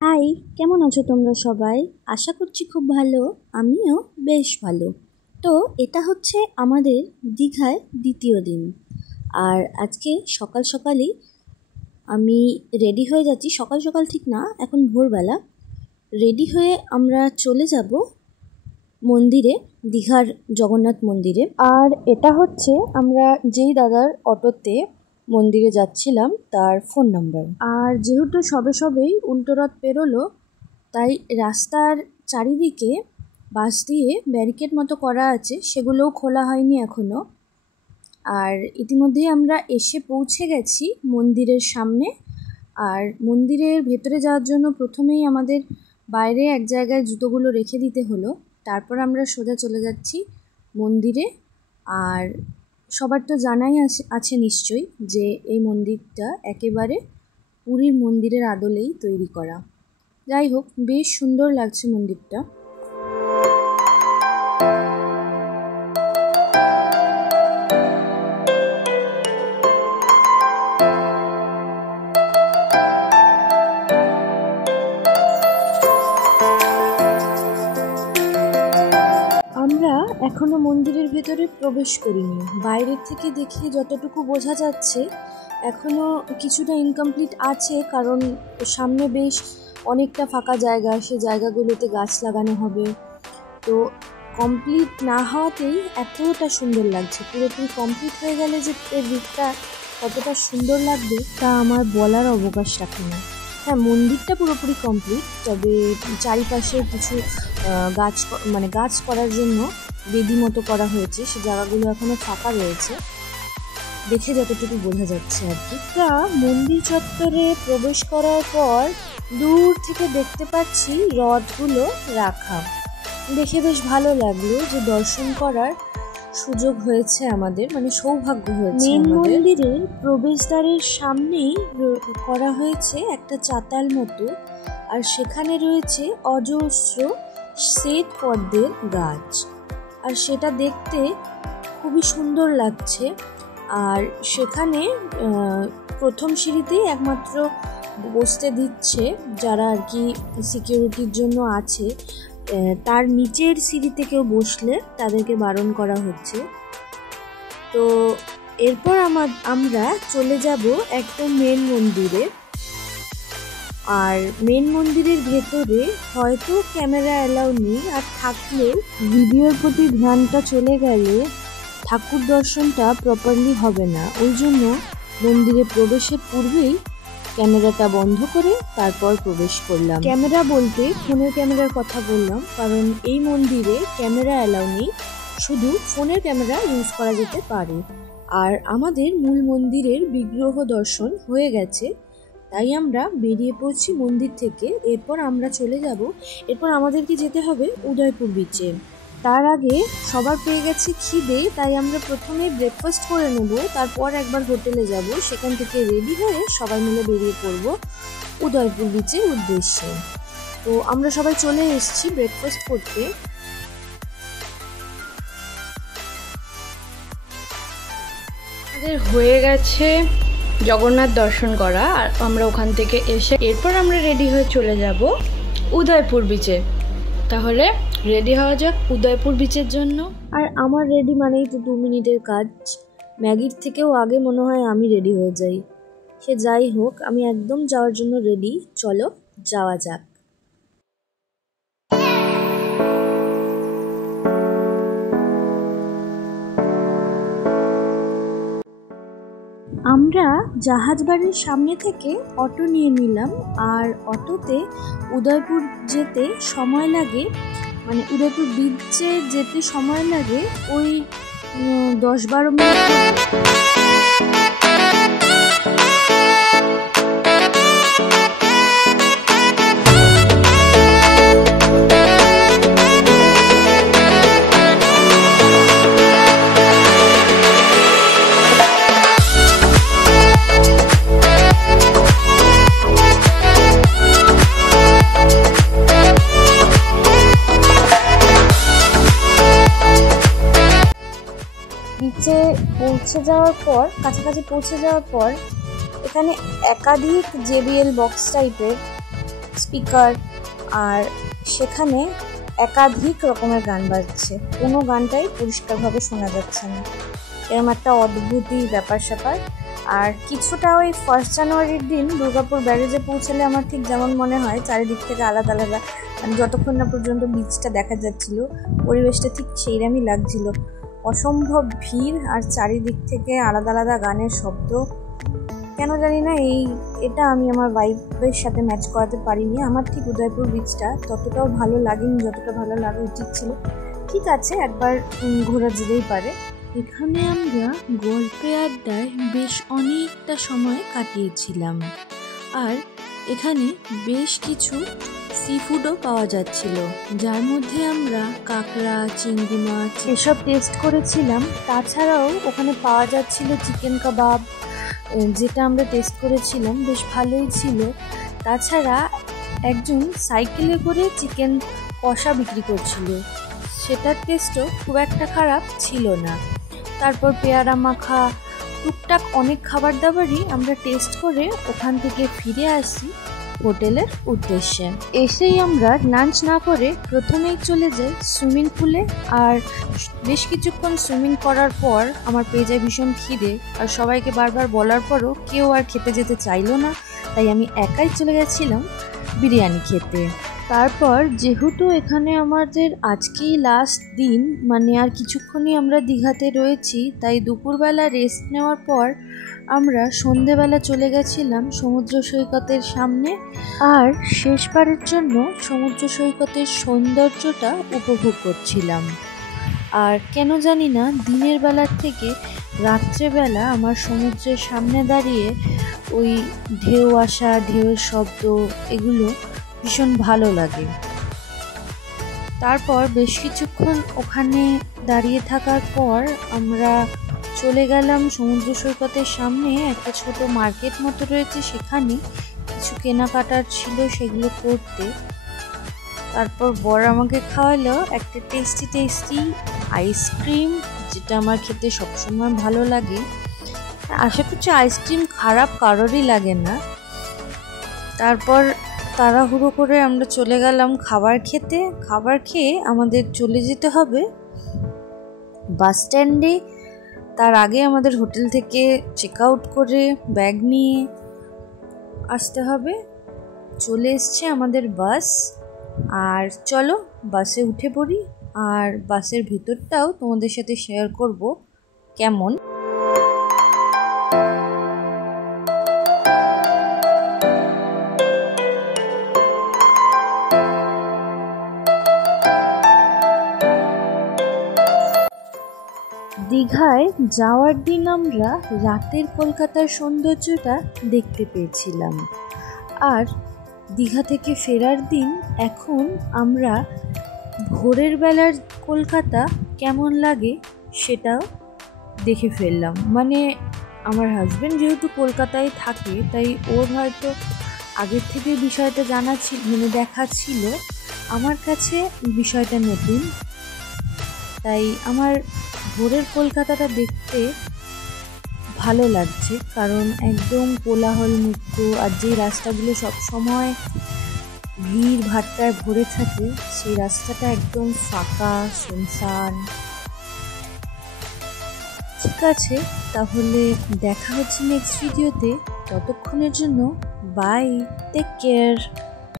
High, কেমন আছো তোমরা সবাই? আশা করছি খুব ভালো। আমিও বেশ ভালো। তো এটা হচ্ছে আমাদের দীঘায় দ্বিতীয় দিন। আর আজকে সকাল সকালই আমি রেডি হয়ে যাচ্ছি। সকাল সকাল ঠিক না, এখন ভোরবেলা রেডি হয়ে আমরা চলে যাব মন্দিরে, দীঘার জগন্নাথ মন্দিরে। আর এটা হচ্ছে আমরা যেই দাদার অটোতে মন্দিরে যাচ্ছিলাম তার ফোন নাম্বার। আর যেহেতু সবেই উল্টোরথ পেরোলো, তাই রাস্তার চারিদিকে বাঁশ দিয়ে ব্যারিকেড মতো করা আছে, সেগুলোও খোলা হয়নি এখনও। আর ইতিমধ্যেই আমরা এসে পৌঁছে গেছি মন্দিরের সামনে। আর মন্দিরের ভেতরে যাওয়ার জন্য প্রথমেই আমাদের বাইরে এক জায়গায় জুতোগুলো রেখে দিতে হলো। তারপর আমরা সোজা চলে যাচ্ছি মন্দিরে। আর সবার তো জানাই আছে নিশ্চয়ই যে এই মন্দিরটা একেবারে পুরীর মন্দিরের আদলেই তৈরি করা। যাই হোক, বেশ সুন্দর লাগছে মন্দিরটা। আমরা এখনো মন্দিরের ভেতরে প্রবেশ করিনি। বাইরের থেকে দেখে যতটুকু বোঝা যাচ্ছে এখনো কিছুটা ইনকমপ্লিট আছে, কারণ সামনে বেশ অনেকটা ফাঁকা জায়গা, সে জায়গাগুলোতে গাছ লাগানো হবে। তো কমপ্লিট না হওয়াতেই এতটা সুন্দর লাগছে। পুরোপুরি কমপ্লিট হয়ে গেলে যে এর দিকটা কতটা সুন্দর লাগবে তা আমার বলার অবকাশ রাখে না। হ্যাঁ, মন্দিরটা পুরোপুরি কমপ্লিট, তবে চারিপাশে কিছু গাছ করার জন্য বেদি মতো করা হয়েছে, সে জায়গাগুলো এখনো ফাঁকা রয়েছে, দেখে যতটুকু বোঝা যাচ্ছে আর কি। মন্দির চত্বরে প্রবেশ করার পর দূর থেকে দেখতে পাচ্ছি রথগুলো রাখা। দেখে বেশ ভালো লাগলো যে দর্শন করার সুযোগ হয়েছে আমাদের, সৌভাগ্য হয়েছে। মেন মন্দিরের প্রবেশদ্বারের সামনেই করা হয়েছে একটা চাতাল মতো, আর সেখানে রয়েছে অজস্র শ্বেত পদ্মের গাছ, আর সেটা দেখতে খুবই সুন্দর লাগছে। আর সেখানে প্রথম সিঁড়িতেই একমাত্র বসতে দিচ্ছে যারা আর কি সিকিউরিটির জন্য আছে, তার নিচের সিঁড়িতে কেউ বসলে তাদেরকে বারণ করা হচ্ছে। তো এরপর আমরা চলে যাব একদম মেন মন্দিরে। আর মেন মন্দিরের ভেতরে হয়তো ক্যামেরা অ্যালাউ নেই, আর থাকলেও ভিডিওর প্রতি ধ্যানটা চলে গেলে ঠাকুর দর্শনটা প্রপারলি হবে না। ওই জন্য মন্দিরে প্রবেশের পূর্বেই ক্যামেরাটা বন্ধ করে তারপর প্রবেশ করলাম। ক্যামেরা বলতে ফোনের ক্যামেরার কথা বললাম, কারণ এই মন্দিরে ক্যামেরা অ্যালাউ নেই, শুধু ফোনের ক্যামেরা ইউজ করা যেতে পারে। আর আমাদের মূল মন্দিরের বিগ্রহ দর্শন হয়ে গেছে, তাই আমরা বেরিয়ে পড়ছি মন্দির থেকে। এরপর আমরা চলে যাব, এরপর আমাদেরকে যেতে হবে উদয়পুর বিচে। তার আগে সবার পেয়ে গেছে খিদে, তাই আমরা প্রথমে ব্রেকফাস্ট করে নেব, তারপর একবার হোটেলে যাব, সেখান থেকে রেডি হয়ে সবাই মিলে বেরিয়ে পড়ব উদয়পুর বিচের উদ্দেশ্যে। তো আমরা সবাই চলে এসেছি ব্রেকফাস্ট করতে। আমাদের হয়ে গেছে জগন্নাথ দর্শন করা, আর আমরা ওখান থেকে এসে এরপর আমরা রেডি হয়ে চলে যাব উদয়পুর বিচে। তাহলে রেডি হওয়া যাক উদয়পুর বিচের জন্য। আর আমার রেডি মানেই তো 2 মিনিটের কাজ। ম্যাগির থেকেও আগে মনে হয় আমি রেডি হয়ে যাই। সে যাই হোক, আমি একদম যাওয়ার জন্য রেডি। চলো যাওয়া যাক। আমরা জাহাজবাড়ির সামনে থেকে অটো নিয়ে নিলাম, আর অটোতে উদয়পুর যেতে সময় লাগে, উদয়পুর বিচে যেতে সময় লাগে ওই 10-12 মিনিট। কাছাকাছি পৌঁছে যাওয়ার পর এখানে একাধিক JBL বক্স টাইপের স্পিকার, আর সেখানে একাধিক রকমের গান বাজছে, কোনো গানটাই পরিষ্কারভাবে শোনা যাচ্ছে না। এরকম একটা অদ্ভুতই ব্যাপার-স্যাপার। আর কিছুটা ওই 1 জানুয়ারির দিন দুর্গাপুর ব্যারেজে পৌঁছালে আমার ঠিক যেমন মনে হয় চারিদিক থেকে আলাদা আলাদা, মানে যতক্ষণ না পর্যন্ত বিচটা দেখা যাচ্ছিল পরিবেশটা ঠিক সেইরকমই লাগছিল। অসম্ভব ভিড় আর চারিদিক থেকে আলাদা আলাদা গানের শব্দ। কেন জানি না এটা আমি আমার ভাইবের সাথে ম্যাচ করাতে পারিনি। আমার ঠিক উদয়পুর বিচটা ততটাও ভালো লাগেনি যতটা ভালো লাগা উচিত ছিল। ঠিক আছে, একবার ঘোরা যেতেই পারে। এখানে আমরা গল্পে আড্ডায় বেশ অনেকটা সময় কাটিয়েছিলাম, আর এখানে বেশ কিছু সি ফুডও পাওয়া যাচ্ছিল, যার মধ্যে আমরা কাঁকড়া, চিংড়ি মাছ এসব টেস্ট করেছিলাম। তাছাড়াও ওখানে পাওয়া যাচ্ছিল চিকেন কাবাব, যেটা আমরা টেস্ট করেছিলাম, বেশ ভালোই ছিল। তাছাড়া একজন সাইকেলে করে চিকেন কষা বিক্রি করছিল, সেটার টেস্টও খুব একটা খারাপ ছিল না। তারপর পেয়ারা মাখা, টুকটাক অনেক খাবার দাবারই আমরা টেস্ট করে ওখান থেকে ফিরে আসি হোটেলের উদ্দেশ্যে। এসেই আমরা লাঞ্চ না করে প্রথমেই চলে যাই সুইমিং পুলে, আর বেশ কিছুক্ষণ সুইমিং করার পর আমার পেয়ে যায় ভীষণ খিদে, আর সবাইকে বারবার বলার পরও কেউ আর খেতে যেতে চাইলো না, তাই আমি একাই চলে গেছিলাম বিরিয়ানি খেতে। তারপর যেহেতু এখানে আমাদের আজকেই লাস্ট দিন, মানে আর কিছুক্ষণই আমরা দীঘাতে রয়েছি, তাই দুপুরবেলা রেস্ট নেওয়ার পর আমরা সন্ধেবেলা চলে গেছিলাম সমুদ্র সৈকতের সামনে, আর শেষবারের জন্য সমুদ্র সৈকতের সৌন্দর্যটা উপভোগ করছিলাম। আর কেন জানি না দিনের বেলার থেকে রাত্রেবেলা আমার সমুদ্রের সামনে দাঁড়িয়ে ওই ঢেউ আসা, ঢেউয়ের শব্দ, এগুলো ভীষণ ভালো লাগে। তারপর বেশ কিছুক্ষণ ওখানে দাঁড়িয়ে থাকার পর আমরা চলে গেলাম সমুদ্র সৈকতের সামনে একটা ছোট মার্কেট মতো রয়েছে, সেখানে কিছু কেনাকাটার ছিল সেগুলো করতে। তারপর বর আমাকে খাওয়ালো একটা টেস্টি আইসক্রিম, যেটা আমার খেতে সবসময় ভালো লাগে। আশা করছি আইসক্রিম খারাপ কারোরই লাগে না। তারপর তাড়াহুড়ো করে আমরা চলে গেলাম খাবার খেতে। খাবার খেয়ে আমাদের চলে যেতে হবে বাস স্ট্যান্ডে। তার আগে আমাদের হোটেল থেকে চেক আউট করে ব্যাগ নিয়ে আসতে হবে। চলে এসছে আমাদের বাস, আর চলো বাসে উঠে পড়ি, আর বাসের ভিতরটাও তোমাদের সাথে শেয়ার করব কেমন। দীঘায় যাওয়ার দিন আমরা রাতের কলকাতার সৌন্দর্যটা দেখতে পেয়েছিলাম, আর দীঘা থেকে ফেরার দিন এখন আমরা ভোরের বেলার কলকাতা কেমন লাগে সেটাও দেখে ফেললাম। মানে আমার হাজব্যান্ড যেহেতু কলকাতায় থাকে, তাই ওর হয়তো আগের থেকে বিষয়টা জানা ছিল, মানে দেখা ছিল। আমার কাছে বিষয়টা নতুন, তাই আমার ভোরের কলকাতাটা দেখতে ভালো লাগছে, কারণ একদম কোলাহল মুক্ত, আর যে রাস্তাগুলো সবসময় ভিড় ভাট্টায় ভরে থাকে সেই রাস্তাটা একদম ফাঁকা, শুনশান। ঠিক আছে, তাহলে দেখা হচ্ছে নেক্সট ভিডিওতে। ততক্ষণের জন্য বাই, টেক কেয়ার।